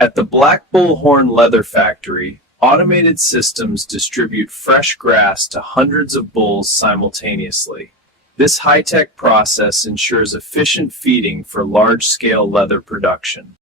At the Black Bullhorn Leather Factory, automated systems distribute fresh grass to hundreds of bulls simultaneously. This high-tech process ensures efficient feeding for large-scale leather production.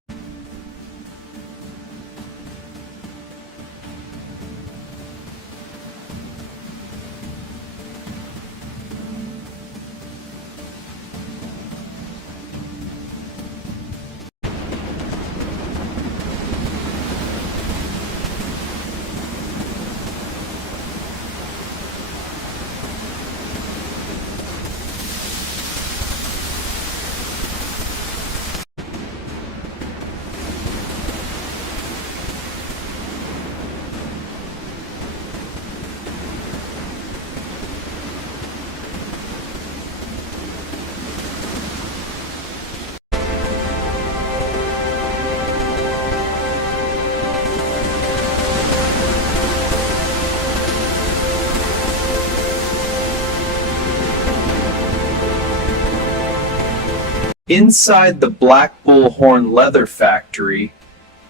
Inside the Black Bullhorn Leather Factory,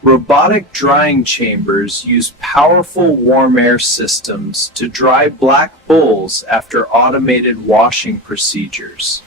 robotic drying chambers use powerful warm air systems to dry black bulls after automated washing procedures.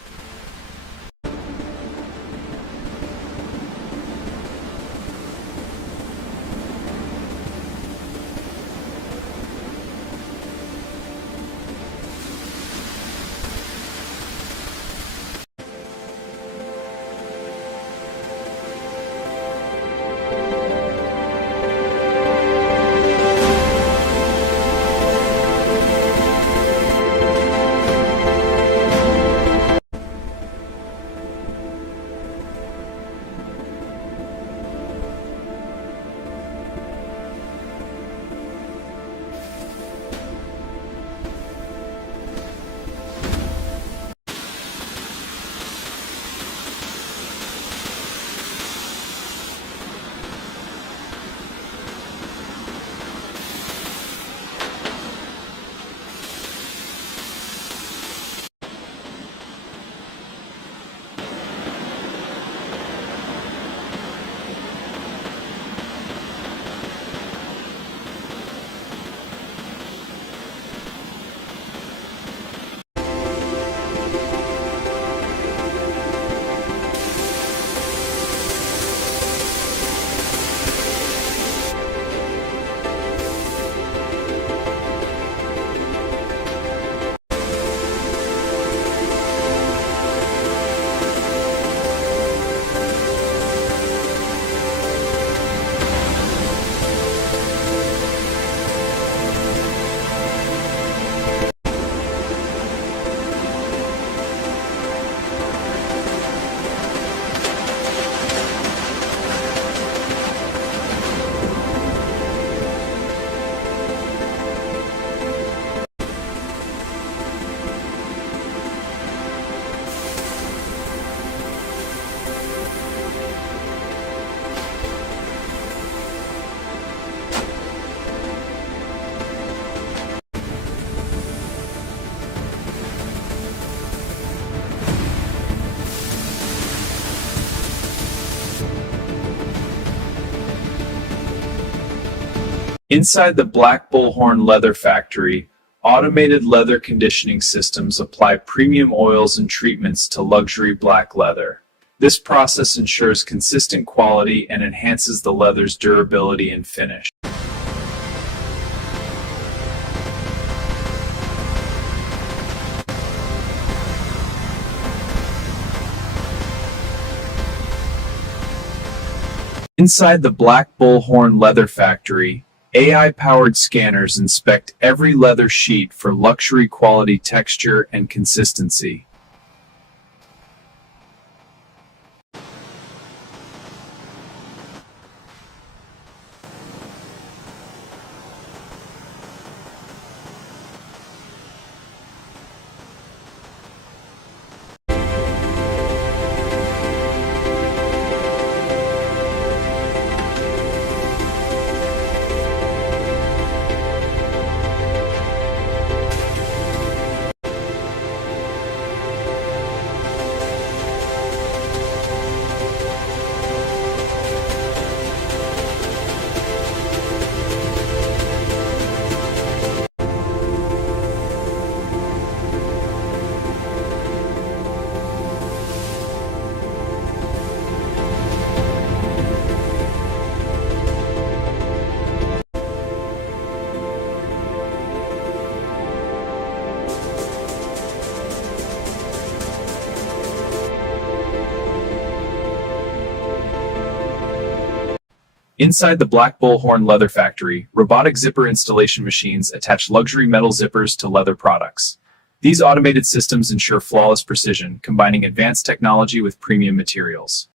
Inside the Black Bullhorn Leather Factory, automated leather conditioning systems apply premium oils and treatments to luxury black leather. This process ensures consistent quality and enhances the leather's durability and finish. Inside the Black Bullhorn Leather Factory, AI-powered scanners inspect every leather sheet for luxury quality texture and consistency. Inside the Black Bullhorn Leather Factory, robotic zipper installation machines attach luxury metal zippers to leather products. These automated systems ensure flawless precision, combining advanced technology with premium materials.